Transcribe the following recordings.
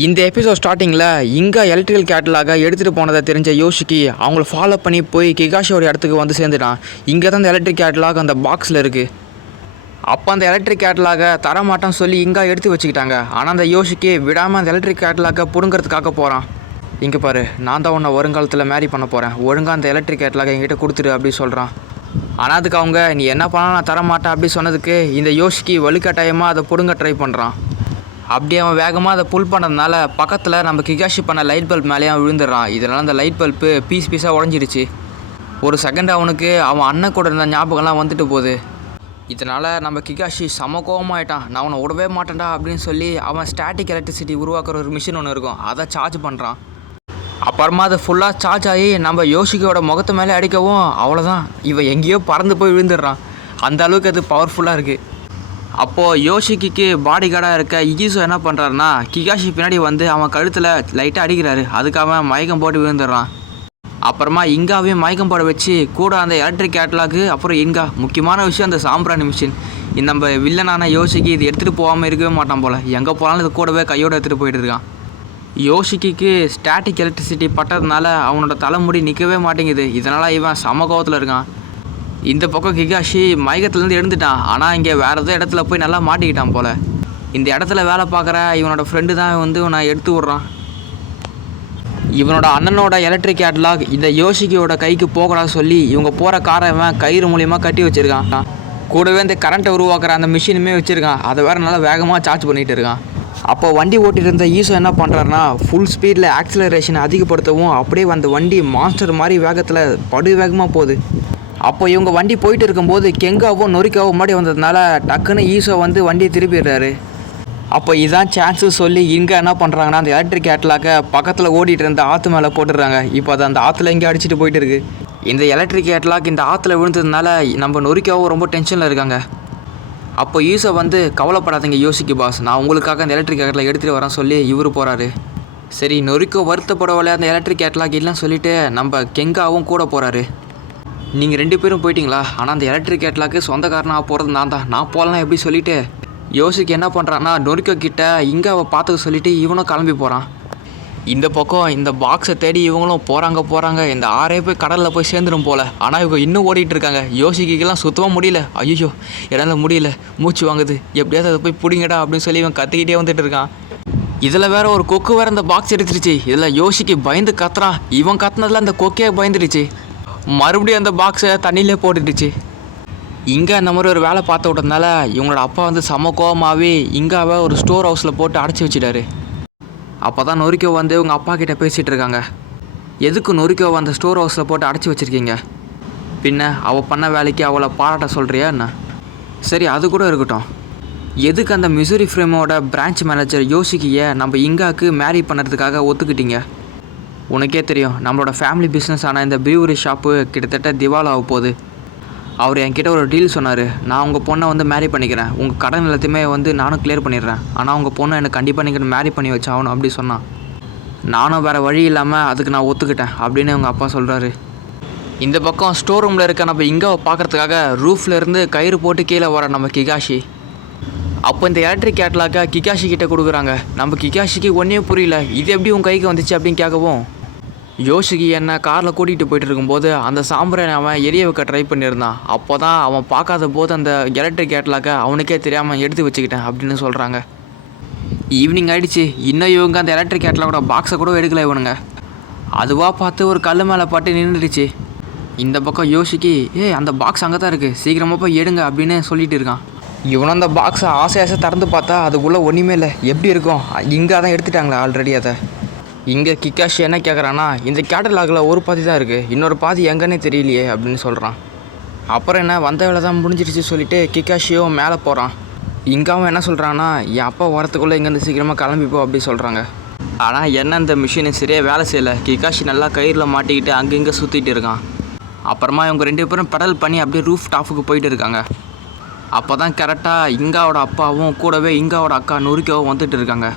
இந்த எபிசோட் ஸ்டார்டிங்கில் இங்கே எலக்ட்ரிக்கல் கேட்டலாக எடுத்துகிட்டு போனதை தெரிஞ்ச யோஷிக்கு அவங்கள ஃபாலோ பண்ணி போய் கிகாஷியோட இடத்துக்கு வந்து சேர்ந்துட்டான். இங்கே தான் அந்த எலக்ட்ரிக் கேட்டலாக் அந்த பாக்ஸில் இருக்குது. அப்போ அந்த எலக்ட்ரிக் கேட்டலாக தரமாட்டான்னு சொல்லி இங்கே எடுத்து வச்சுக்கிட்டாங்க. ஆனால் அந்த யோஷிக்கு விடாமல் அந்த எலக்ட்ரிக் கேட்டலாக பிடுங்கிறதுக்காக போகிறான். இங்கே பாரு, நான் தான் உன்னை வருங்காலத்தில் மேரி பண்ண போகிறேன், ஒழுங்காக அந்த எலக்ட்ரிக் கேட்டலாக என்கிட்ட கொடுத்துரு அப்படி சொல்கிறான். ஆனால் அதுக்கு அவங்க நீ என்ன பண்ணாலும் நான் தரமாட்டேன் அப்படி சொன்னதுக்கு இந்த யோஷிக்கு வலுக்கட்டாயமாக அதை பிடுங்க ட்ரை பண்ணுறான். அப்படி அவன் வேகமாக அதை புல் பண்ணதுனால பக்கத்தில் நம்ம கிகாஷி பண்ண லைட் பல்ப் மேலேயே விழுந்துடுறான். இதனால் அந்த லைட் பல்ப்பு பீஸாக உடஞ்சிடுச்சு. ஒரு செகண்ட் அவனுக்கு அவன் அண்ணன் கூட இருந்த ஞாபகம்லாம் வந்துட்டு போகுது. இதனால் நம்ம கிகாஷி செம கோவமாயிட்டான். நான் அவனை விடவே மாட்டேன்டா அப்படின்னு சொல்லி அவன் ஸ்டாட்டிக் எலக்ட்ரிசிட்டி உருவாக்குற ஒரு மிஷின் ஒன்று இருக்கும், அதை சார்ஜ் பண்ணுறான். அப்புறமா அது ஃபுல்லாக சார்ஜ் ஆகி நம்ம யோஷிக்கோட முகத்து மேலே அடிக்கவும் அவ்வளோதான், இவன் எங்கேயோ பறந்து போய் விழுந்துடுறான். அந்த அளவுக்கு அது பவர்ஃபுல்லாக இருக்குது. அப்போது யோஷிக்கு பாடி கார்டாக இருக்க இகிசோ என்ன பண்ணுறாருனா கிகாஷி பின்னாடி வந்து அவன் கழுத்தில் லைட்டாக அடிக்கிறாரு. அதுக்கு அவன் மயக்கம் போட்டு விழுந்துடுறான். அப்புறமா இங்காவையும் மயக்கம் போட வச்சு கூட அந்த எலக்ட்ரிக் கேட்டலாக்கு அப்புறம் இங்கா முக்கியமான விஷயம் அந்த சாம்பிராணி மிஷின். இந்த நம்ம வில்லனான யோஷிக்கு இது எடுத்துகிட்டு போகாமல் இருக்கவே மாட்டான் போல். எங்கே போனாலும் இது கூடவே கையோடு எடுத்துகிட்டு போயிட்டு இருக்கான். யோஷிக்கு ஸ்டாட்டிக் எலக்ட்ரிசிட்டி பட்டதுனால அவனோட தலைமுடி நிற்கவே மாட்டேங்குது. இதனால் இவன் சமகோவத்தில் இருக்கான். இந்த பக்கம் கிகாஷி மயக்கத்துலேருந்து எழுந்துட்டான். ஆனால் இங்கே வேறு ஏதோ இடத்துல போய் நல்லா மாட்டிக்கிட்டான் போல். இந்த இடத்துல வேலை பார்க்குற இவனோட ஃப்ரெண்டு தான் வந்து இவனை எடுத்து விட்றான். இவனோட அண்ணனோட எலக்ட்ரிக் கேட்டலாக் இந்த யோஷிக்கியோட கைக்கு போகக்கூடாது சொல்லி இவங்க போகிற காரை இவன் கயிறு மூலியமாக கட்டி வச்சுருக்கான். கூடவே இந்த கரண்ட்டை உருவாக்குற அந்த மிஷினுமே வச்சுருக்கான். அதை வேறு நல்லா வேகமாக சார்ஜ் பண்ணிகிட்டு இருக்கான். அப்போ வண்டி ஓட்டிகிட்டு இருந்த ஈசோ என்ன பண்ணுறாருனா ஃபுல் ஸ்பீடில் ஆக்சிலரேஷனை அதிகப்படுத்தவும் அப்படியே அந்த வண்டி மாஸ்டர் மாதிரி வேகத்தில் படு வேகமாக போகுது. அப்போ இவங்க வண்டி போயிட்டு இருக்கும்போது கெங்காவும் நொரிக்காவும் முன்னாடி வந்ததுனால டக்குன்னு ஈசோ வந்து வண்டியை திருப்பிடுறாரு. அப்போ இதான் சான்ஸு சொல்லி இங்கே என்ன பண்ணுறாங்கன்னா அந்த எலக்ட்ரிக் கேட்டலாக பக்கத்தில் ஓடிட்டு இருந்த ஆற்று மேலே போட்டுடுறாங்க. இப்போ அது அந்த ஆற்றுல எங்கேயும் அடிச்சுட்டு போயிட்டு இருக்குது. இந்த எலக்ட்ரிக் கேட்டலாக் இந்த ஆற்றுல விழுந்ததுனால நம்ம நொரிக்காவும் ரொம்ப டென்ஷனில் இருக்காங்க. அப்போ ஈசோ வந்து கவலைப்படாதீங்க யோசிக்கு பாஸ், நான் உங்களுக்காக அந்த எலக்ட்ரிக் கேட்டலாக் எடுத்துகிட்டு வரேன் சொல்லி இவர் போகிறாரு. சரி, நொரிக்கோ வருத்தப்படவில்லை அந்த எலக்ட்ரிக் கேட்டலாக் இல்லைன்னு சொல்லிவிட்டு நம்ம கெங்காவும் கூட போகிறாரு. நீங்கள் 2 பேரும் போயிட்டீங்களா? ஆனால் அந்த எலக்ட்ரிக் கேட்டலாக்கு சொந்தக்காரனாக போகிறது நான் தான், நான் போகலாம் எப்படி சொல்லிவிட்டு யோசிக்கு என்ன பண்ணுறான்னா நொரிக்கோ கிட்ட இங்கே அவள் பார்த்துக்க சொல்லிவிட்டு இவனும் கிளம்பி போகிறான். இந்த பக்கம் இந்த பாக்ஸை தேடி இவங்களும் போகிறாங்க. இந்த ஆறே போய் கடலில் போய் சேர்ந்துடும் போல். ஆனால் இவங்க இன்னும் ஓடிட்டு இருக்காங்க. யோசிக்கெல்லாம் சுத்தமாக முடியல. ஐயோ என்னால் முடியல, மூச்சு வாங்குது, எப்படியாவது அதை போய் பிடிங்கடா அப்படின்னு சொல்லி இவன் கத்திக்கிட்டே வந்துட்டு இருக்கான். இதில் வேற ஒரு கொக்கு வேறு இந்த பாக்ஸ் எடுத்துருச்சு. இதில் யோசிக்கு பயந்து கத்துறான். இவன் கத்துனதில் அந்த கொக்கே பயந்துடுச்சு. மறுபடியும் அந்த பாக்ஸை தண்ணியிலே போட்டுடுச்சு. இங்கே அந்த மாதிரி ஒரு வேலை பார்த்து விட்டதுனால இவங்களோட அப்பா வந்து செம கோவமாகவே இங்காவை ஒரு ஸ்டோர் ஹவுஸில் போட்டு அடைச்சி வச்சுட்டாரு. அப்போ தான் நொரிக்கோ வந்து இவங்க அப்பா கிட்டே பேசிகிட்டு இருக்காங்க. எதுக்கு நொரிக்கோவை அந்த ஸ்டோர் ஹவுஸில் போட்டு அடைச்சி வச்சுருக்கீங்க? பின்ன அவள் பண்ண வேலைக்கு அவளை பாராட்ட சொல்கிறியா என்ன? சரி, அது கூட இருக்கட்டும். எதுக்கு அந்த மிசூரி ஃப்ரேமோட பிரான்ச் மேனேஜர் யோசிக்கியை நம்ம இங்காவுக்கு மேரி பண்ணுறதுக்காக ஒத்துக்கிட்டீங்க? உனக்கே தெரியும் நம்மளோட ஃபேமிலி பிஸ்னஸ் ஆன இந்த ப்ரீவரி ஷாப்பு கிட்டத்தட்ட திவாலாக போகுது. அவர் என்கிட்ட ஒரு டீல் சொன்னார். நான் உங்கள் பொண்ணை வந்து மேரி பண்ணிக்கிறேன், உங்கள் கடன் எல்லாத்தையுமே வந்து நானும் கிளியர் பண்ணிடுறேன், ஆனால் உங்கள் பொண்ணை எனக்கு கண்டிப்பாக நீங்கள் மேரி பண்ணி வச்சாகணும் அப்படி சொன்னான். நானும் வேறு வழி இல்லாமல் அதுக்கு நான் ஒத்துக்கிட்டேன் அப்படின்னு உங்கள் அப்பா சொல்கிறாரு. இந்த பக்கம் ஸ்டோர் ரூமில் இருக்க நம்ம இங்கே பார்க்குறதுக்காக ரூஃபில் இருந்து கயிறு போட்டு கீழே வர நம்ம கிகாஷி. அப்போ இந்த எலக்ட்ரிக் கேட்டலாக கிகாஷி கிட்டே கொடுக்குறாங்க. நம்ம கிகாஷிக்கு ஒன்றே புரியல, இது எப்படி உன் கைக்கு வந்துச்சு அப்படின்னு கேட்கவும் யோசிக்கு என்ன காரில் கூட்டிகிட்டு போயிட்டு இருக்கும்போது அந்த சாம்பிராணி அவன் எரிய வைக்க ட்ரை பண்ணியிருந்தான். அப்போ தான் அவன் பார்க்காத போது அந்த எலக்ட்ரிக் கேட்டலாக அவனுக்கே தெரியாமல் எடுத்து வச்சுக்கிட்டேன் அப்படின்னு சொல்கிறாங்க. ஈவினிங் ஆகிடுச்சு. இன்னும் இவங்க அந்த எலக்ட்ரிக் கேட்டலாகோட பாக்ஸை கூட எடுக்கல இவனுங்க. அதுவாக பார்த்து ஒரு கல் மேலே பட்டு நின்றுடுச்சு. இந்த பக்கம் யோசிக்கு அந்த பாக்ஸ் அங்கே தான் இருக்குது, சீக்கிரமாக போய் எடுங்க அப்படின்னு சொல்லிட்டு இருக்கான். இவனும் அந்த பாக்ஸை ஆசை திறந்து பார்த்தா அதுக்குள்ளே ஒன்றுமே இல்லை. எப்படி இருக்கும்? இங்கே தான் எடுத்துட்டாங்களா ஆல்ரெடி அதை. இங்கே கிகாஷி என்ன கேட்குறான்னா இந்த கேட்டலாகில் ஒரு பாதி தான் இருக்குது, இன்னொரு பாதி எங்கன்னே தெரியலையே அப்படின்னு சொல்கிறான். அப்புறம் என்ன, வந்த வேலை தான் முடிஞ்சிடுச்சு சொல்லிவிட்டு கிகாஷியும் மேலே போகிறான். இங்காவும் என்ன சொல்கிறான்னா என் அப்பா வரத்துக்குள்ளே இங்கேருந்து சீக்கிரமாக கிளம்பிப்போ அப்படி சொல்கிறாங்க. ஆனால் என்ன இந்த மிஷினு சரியாக வேலை செய்யலை. கிகாஷி நல்லா கயிறில் மாட்டிக்கிட்டு அங்கங்கே சுற்றிட்டு இருக்கான். அப்புறமா இவங்க 2 பேரும் பெடல் பண்ணி அப்படியே ரூஃப் டாப்புக்கு போயிட்டு இருக்காங்க. அப்போ தான் கரெக்டாக இங்காவோட அப்பாவும் கூடவே இங்காவோட அக்கா நொரிக்காவும் வந்துட்டு இருக்காங்க.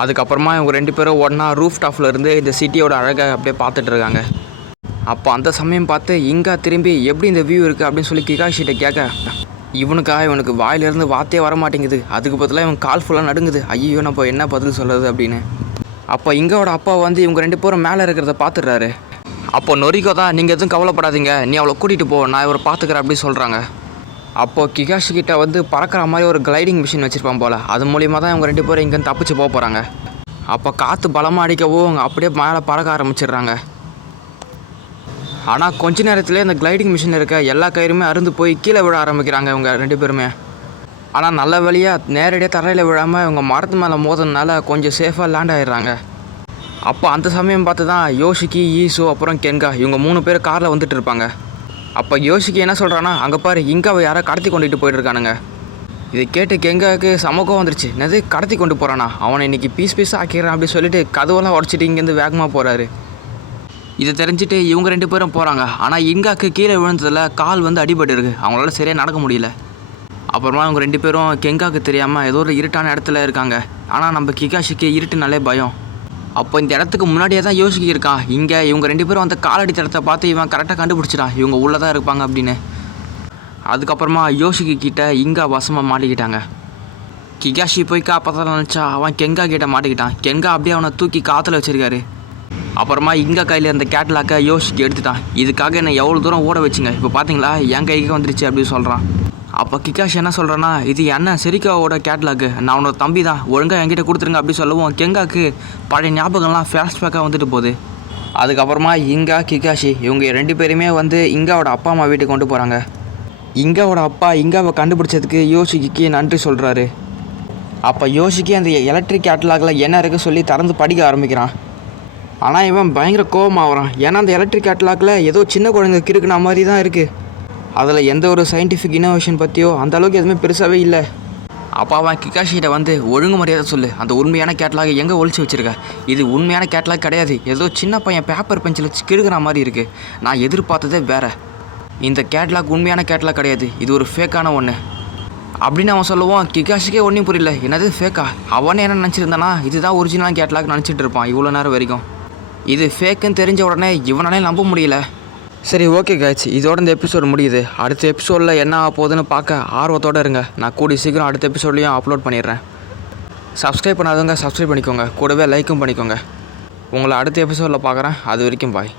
அதுக்கப்புறமா இவங்க 2 பேரும் ஒன்றா ரூஃப் டாப்பில் இருந்து இந்த சிட்டியோட அழகை அப்படியே பார்த்துட்டு இருக்காங்க. அப்போ அந்த சமயம் பார்த்து இங்கா திரும்பி எப்படி இந்த வியூ இருக்குது அப்படின்னு சொல்லி கிகாஷிட்ட கேட்க இவனுக்கு வாயிலிருந்து வார்த்தையே வர மாட்டேங்குது. அதுக்கு பதிலாக இவன் கால் ஃபுல்லாக நடுங்குது. ஐயோ நம்ம என்ன பதில் சொல்கிறது அப்படின்னு. அப்போ இங்கோட அப்பா வந்து இவங்க 2 பேரும் மேலே இருக்கிறத பார்த்துடுறாரு. அப்போ நொரிக்கோ தான், நீங்கள் எதுவும் கவலைப்படாதீங்க, நீ அவளை கூட்டிகிட்டு போ, நான் இவரை பார்த்துக்கிறேன் அப்படி சொல்கிறாங்க. அப்போது கிகாஷி கிட்ட வந்து பறக்கிற மாதிரி ஒரு கிளைடிங் மிஷின் வச்சுருப்பான் போல். அது மூலிமா தான் இவங்க 2 பேரும் இங்கேருந்து தப்பிச்சு போக போகிறாங்க. அப்போ காற்று பலமாக அடிக்கவும் அவங்க அப்படியே மேலே பறக்க ஆரம்பிச்சிடுறாங்க. ஆனால் கொஞ்ச நேரத்துலேயே இந்த கிளைடிங் மிஷின் இருக்க எல்லா கயிறுமே அருந்து போய் கீழே விழ ஆரம்பிக்கிறாங்க இவங்க 2 பேருமே. ஆனால் நல்ல வழியாக நேரடியாக தரையில் விழாமல் இவங்க மரத்து மேலே மோதுனால கொஞ்சம் சேஃபாக லேண்ட் ஆகிடுறாங்க. அப்போ அந்த சமயம் பார்த்து தான் யோஷிக்கி, ஈசு அப்புறம் கென்கா இவங்க 3 பேர் காரில் வந்துட்டு இருப்பாங்க. அப்போ யோஷிக்கி என்ன சொல்கிறான்னா, அங்கே பாரு இங்காவை யாரோ கடத்தி கொண்டுட்டு போயிட்டுருக்கானுங்க. இதை கேட்டு கெங்காவுக்கு சமூகம் வந்துருச்சு. என்னது கடத்தி கொண்டு போகிறானா, அவனை இன்றைக்கி பீஸாக ஆக்கிடுறான் அப்படி சொல்லிட்டு கதவெல்லாம் உடச்சிட்டு இங்கேருந்து வேகமாக போகிறாரு. இதை தெரிஞ்சுட்டு இவங்க 2 பேரும் போகிறாங்க. ஆனால் இங்காக்கு கீழே விழுந்ததில் கால் வந்து அடிபட்டு இருக்குது. அவங்களால சரியாக நடக்க முடியல. அப்புறமா இவங்க 2 பேரும் கெங்காவுக்கு தெரியாமல் ஏதோ ஒரு இருட்டான இடத்துல இருக்காங்க. ஆனால் நம்ம கிகாஷிக்கு இருட்டுனாலே பயம். அப்போ இந்த இடத்துக்கு முன்னாடியே தான் யோசிக்கி இருக்கான். இங்கே இவங்க 2 பேரும் அந்த காலடி தடத்தை பார்த்து இவன் கரெக்டாக கண்டுபிடிச்சிட்டான் இவங்க உள்ளே தான் இருப்பாங்க அப்படின்னு. அதுக்கப்புறமா யோசிக்கி கிட்ட இங்கா வசமாக மாட்டிக்கிட்டாங்க. கிகாஷி போய் காப்பாற்ற நினச்சா அவன் கெங்கா கிட்ட மாட்டிக்கிட்டான். கெங்கா அப்படியே அவனை தூக்கி காற்றுல வச்சிருக்காரு. அப்புறமா இங்கே கையில் இருந்த கேட்லாக்கை யோசிச்சு எடுத்துட்டான். இதுக்காக என்னை எவ்வளோ தூரம் ஓட வச்சுங்க, இப்போ பார்த்தீங்களா என் கைக்கு வந்துருச்சு அப்படின்னு சொல்கிறான். அப்போ கிகாஷி என்ன சொல்கிறான்னா, இது என்ன செரிக்காவோட கேட்லாக்கு, நான் அவனோட தம்பி தான், ஒழுங்காக என்கிட்ட கொடுத்துருங்க அப்படி சொல்லவும் கெங்காக்கு பழைய ஞாபகம்லாம் ஃப்ளாஷ்பேக்காக வந்துட்டு போகுது. அதுக்கப்புறமா இங்கா கிகாஷி இவங்க 2 பேருமே வந்து இங்காவோட அப்பா அம்மா வீட்டுக்கு கொண்டு போகிறாங்க. இங்காவோட அப்பா இங்காவை கண்டுபிடிச்சதுக்கு யோஷிக்கு நன்றி சொல்கிறாரு. அப்போ யோஷிக்கு அந்த எலக்ட்ரிக் கேட்லாகில் என்ன இருக்குது சொல்லி திறந்து படிக்க ஆரம்பிக்கிறான். ஆனால் இவன் பயங்கர கோபமாகறான். ஏன்னா அந்த எலக்ட்ரிக் கேட்லாகில் ஏதோ சின்ன குழந்தை கிறுக்குன மாதிரி தான் இருக்குது. அதில் எந்த ஒரு சயின்டிஃபிக் இன்னோவேஷன் பற்றியோ அந்த அளவுக்கு எதுவுமே பெருசாகவே இல்லை. அப்போ அவன் கிகாஷிகிட்ட வந்து ஒழுங்கு மரியாதை சொல்லு, அந்த உண்மையான கேட்லாக் எங்கே ஒழிச்சு வச்சுருக்க, இது உண்மையான கேட்லாக் கிடையாது, ஏதோ சின்ன பையன் பேப்பர் பென்சில் வச்சு கிறுக்குற மாதிரி இருக்குது, நான் எதிர்பார்த்ததே வேறு, இந்த கேட்லாக் உண்மையான கேட்லாக் கிடையாது, இது ஒரு ஃபேக்கான ஒன்று அப்படின்னு அவன் சொல்லுவான். கிகாஷிக்கே ஒன்றும் புரியல, என்னது ஃபேக்கா, அவனே என்ன நினச்சிருந்தானா இதுதான் ஒரிஜினல் கேட்லாக் நினச்சிட்டு இருப்பான் இவ்வளோ நேரம் வரைக்கும். இது ஃபேக்குன்னு தெரிஞ்ச உடனே இவனாலே நம்ப முடியல. சரி ஓகே கைஸ், இதோட இந்த எபிசோடு முடியுது. அடுத்த எபிசோடில் என்ன ஆக போகுதுன்னு பார்க்க ஆர்வத்தோடு இருங்க. நான் கூடிய சீக்கிரம் அடுத்த எபிசோட்லேயும் அப்லோட் பண்ணிடுறேன். சப்ஸ்கிரைப் பண்ணாதவங்க சப்ஸ்கிரைப் பண்ணிக்கோங்க, கூடவே லைக்கும் பண்ணிக்கோங்க. உங்களை அடுத்த எபிசோடில் பார்க்குறேன். அது வரைக்கும் பாய்.